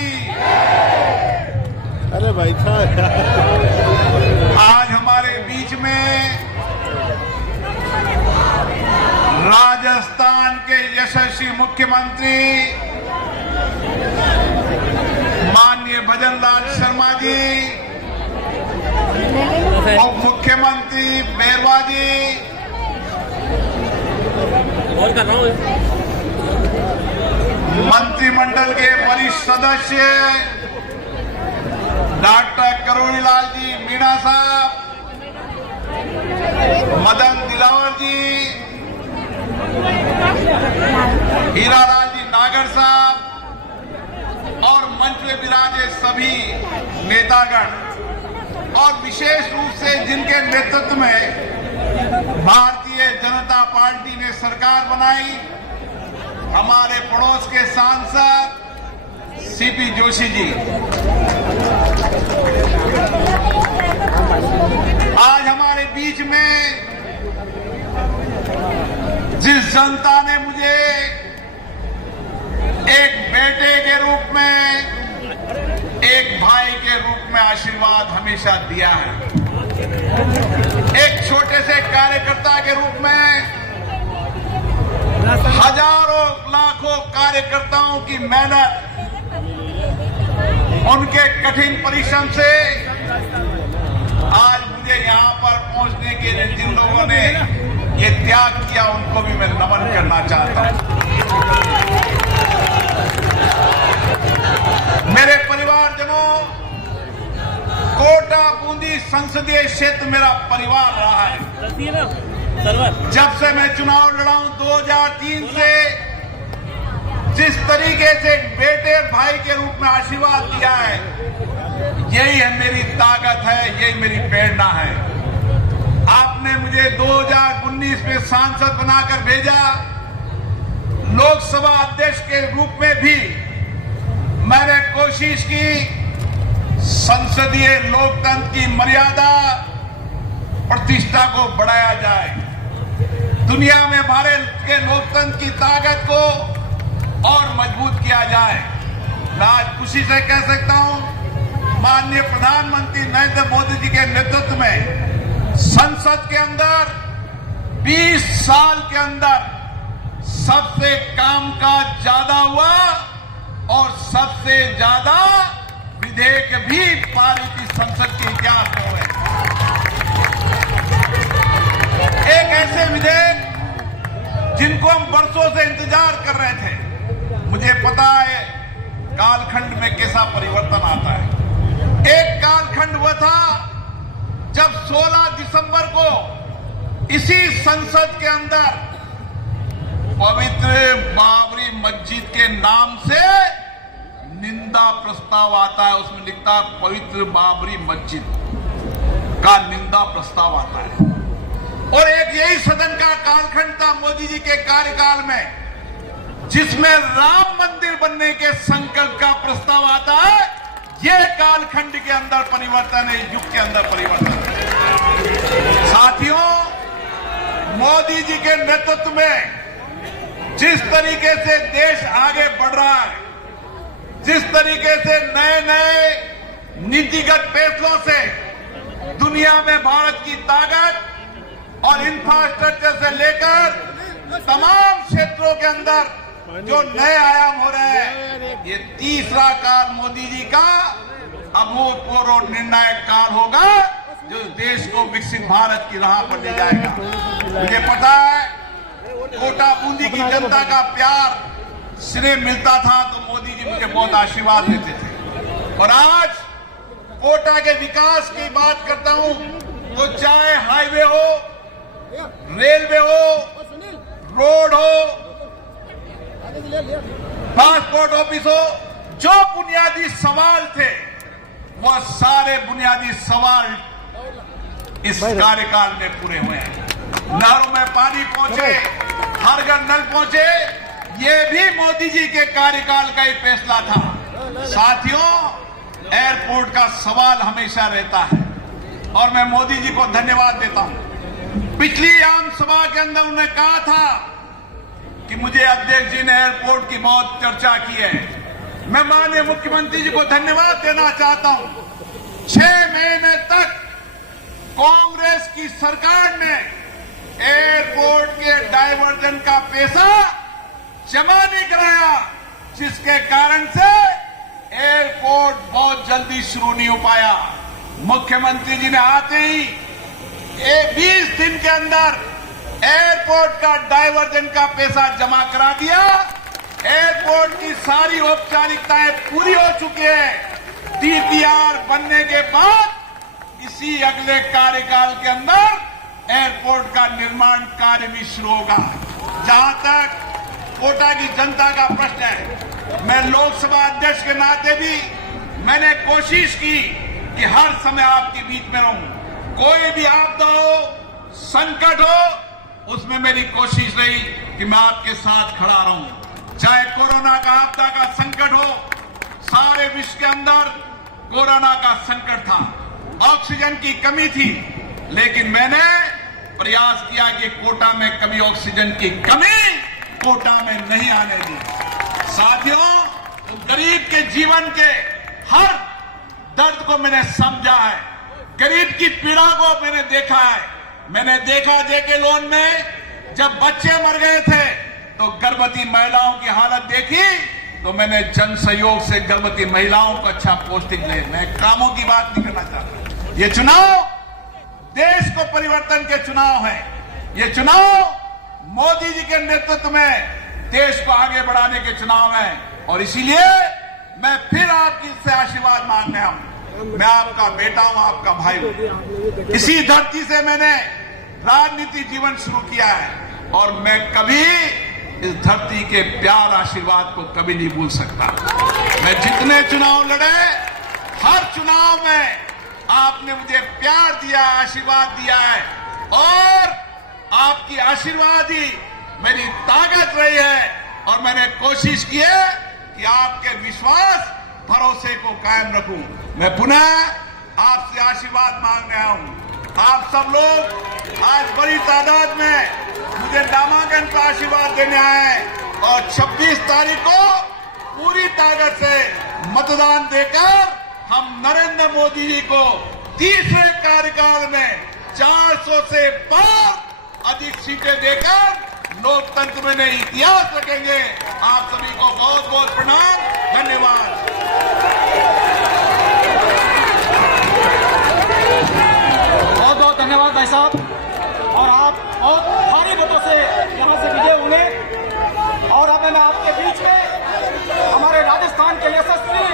की। अरे भाई साहब, आज हमारे बीच में राजस्थान के यशस्वी मुख्यमंत्री माननीय भजन लाल शर्मा जी, उप मुख्यमंत्री मेरवा जी, मंत्रिमंडल के वरिष्ठ सदस्य डॉक्टर करोड़ीलाल जी मीणा साहब, मदन दिलावर जी, हीरालाल जी नागर साहब और मंच में विराजे सभी नेतागण, और विशेष रूप से जिनके नेतृत्व में भारतीय जनता पार्टी ने सरकार बनाई, हमारे पड़ोस के सांसद सीपी जोशी जी। आज हमारे बीच में जिस जनता ने मुझे एक बेटे के रूप में, एक भाई के रूप में आशीर्वाद हमेशा दिया है, एक छोटे से कार्यकर्ता के रूप में हजारों लाखों कार्यकर्ताओं की मेहनत, उनके कठिन परिश्रम से आज मुझे यहां पर पहुंचने के लिए जिन लोगों ने ये त्याग किया, उनको भी मैं नमन करना चाहता हूं। मेरे परिवारजनों, कोटा बूंदी संसदीय क्षेत्र मेरा परिवार रहा है। जब से मैं चुनाव लड़ा हूं 2003 से, जिस तरीके से बेटे भाई के रूप में आशीर्वाद दिया है, यही है मेरी ताकत है, यही मेरी प्रेरणा है। आपने मुझे 2019 में सांसद बनाकर भेजा, लोकसभा अध्यक्ष के रूप में भी मैंने कोशिश की संसदीय लोकतंत्र की मर्यादा, प्रतिष्ठा को बढ़ाया जाए, दुनिया में भारत के लोकतंत्र की ताकत को और मजबूत किया जाए। मैं आज खुशी से कह सकता हूं, माननीय प्रधानमंत्री नरेंद्र मोदी जी के नेतृत्व में संसद के अंदर 20 साल के अंदर सबसे कामकाज ज्यादा हुआ और सबसे ज्यादा विधेयक भी पारित इस संसद के इतिहास में हुए। एक ऐसे विधेयक जिनको हम वर्षों से इंतजार कर रहे थे। मुझे पता है कालखंड में कैसा परिवर्तन आता है। एक कालखंड हुआ था जब 16 दिसंबर को इसी संसद के अंदर पवित्र बाबरी मस्जिद के नाम से निंदा प्रस्ताव आता है। उसमें लिखता है पवित्र बाबरी मस्जिद का निंदा प्रस्ताव आता है। और एक यही सदन का कालखंड था मोदी जी के कार्यकाल में, जिसमें राम मंदिर बनने के संकल्प का प्रस्ताव आता है। यह कालखंड के अंदर परिवर्तन है, युग के अंदर परिवर्तन है। साथियों, मोदी जी के नेतृत्व में जिस तरीके से देश आगे बढ़ रहा है, जिस तरीके से नए नए नीतिगत फैसलों से दुनिया में भारत की ताकत और इंफ्रास्ट्रक्चर से लेकर तमाम क्षेत्रों के अंदर जो नए आयाम हो रहे हैं, ये तीसरा काल मोदी जी का अभूतपूर्व और निर्णायक काल होगा, जो देश को विकसित भारत की राह पर ले जाएगा। मुझे पता है कोटा बूंदी की जनता का प्यार स्नेह मिलता था तो मोदी जी मुझे बहुत आशीर्वाद देते थे। और आज कोटा के विकास की बात करता हूं तो चाहे हाईवे हो, रेलवे हो, रोड हो, पासपोर्ट ऑफिस हो, जो बुनियादी सवाल थे वह सारे बुनियादी सवाल इस कार्यकाल में पूरे हुए हैं। नहरों में पानी पहुंचे, हर घर नल पहुंचे, ये भी मोदी जी के कार्यकाल का ही फैसला था। साथियों, एयरपोर्ट का सवाल हमेशा रहता है और मैं मोदी जी को धन्यवाद देता हूं। पिछली आम सभा के अंदर उन्होंने कहा था कि मुझे अध्यक्ष जी ने एयरपोर्ट की बहुत चर्चा की है, मैं माननीय मुख्यमंत्री जी को धन्यवाद देना चाहता हूं। 6 महीने तक कांग्रेस की सरकार ने एयरपोर्ट के डायवर्जन का पैसा जमा नहीं कराया, जिसके कारण से एयरपोर्ट बहुत जल्दी शुरू नहीं हो पाया। मुख्यमंत्री जी ने आते ही 20 दिन के अंदर एयरपोर्ट का डायवर्जन का पैसा जमा करा दिया। एयरपोर्ट की सारी औपचारिकताएं पूरी हो चुकी है। डीपीआर बनने के बाद इसी अगले कार्यकाल के अंदर एयरपोर्ट का निर्माण कार्य भी शुरू होगा। जहां तक कोटा की जनता का प्रश्न है, मैं लोकसभा अध्यक्ष के नाते भी मैंने कोशिश की कि हर समय आपके बीच में रहूं। कोई भी आपदा हो, संकट हो, उसमें मेरी कोशिश रही कि मैं आपके साथ खड़ा रहूं। चाहे कोरोना का आपदा का संकट हो, सारे विश्व के अंदर कोरोना का संकट था, ऑक्सीजन की कमी थी, लेकिन मैंने प्रयास किया कि कोटा में कभी ऑक्सीजन की कमी कोटा में नहीं आने दी। साथियों, तो गरीब के जीवन के हर दर्द को मैंने समझा है, गरीब की पीड़ा को मैंने देखा है। मैंने देखा जेके लोन में जब बच्चे मर गए थे तो गर्भवती महिलाओं की हालत देखी, तो मैंने जन सहयोग से गर्भवती महिलाओं को अच्छा पौष्टिक ले। मैं कामों की बात नहीं करना चाहता। ये चुनाव देश को परिवर्तन के चुनाव है। ये चुनाव मोदी जी के नेतृत्व में देश को आगे बढ़ाने के चुनाव है, और इसीलिए मैं फिर आपकी से आशीर्वाद मांगने आया हूं। मैं आपका बेटा हूं, आपका भाई हूं। इसी धरती से मैंने राजनीति जीवन शुरू किया है, और मैं कभी इस धरती के प्यार आशीर्वाद को कभी नहीं भूल सकता। मैं जितने चुनाव लड़े, हर चुनाव में आपने मुझे प्यार दिया, आशीर्वाद दिया है, और आपकी आशीर्वाद ही मेरी ताकत रही है। और मैंने कोशिश की है कि आपके विश्वास, भरोसे को कायम रखूं। मैं पुनः आपसे आशीर्वाद मांगने आया हूं। आप सब लोग आज बड़ी तादाद में मुझे नामांकन का आशीर्वाद देने आए हैं, और 26 तारीख को पूरी ताकत से मतदान देकर हम नरेंद्र मोदी जी को तीसरे कार्यकाल में 400 से पार अधिक सीटें देकर लोकतंत्र में नए इतिहास रखेंगे। आप सभी को बहुत बहुत प्रणाम, धन्यवाद। बहुत बहुत धन्यवाद भाई साहब, और आप बहुत भारी वोटों से यहाँ से विजय हुए। और अब मैं आपके बीच में हमारे राजस्थान के यशस्वी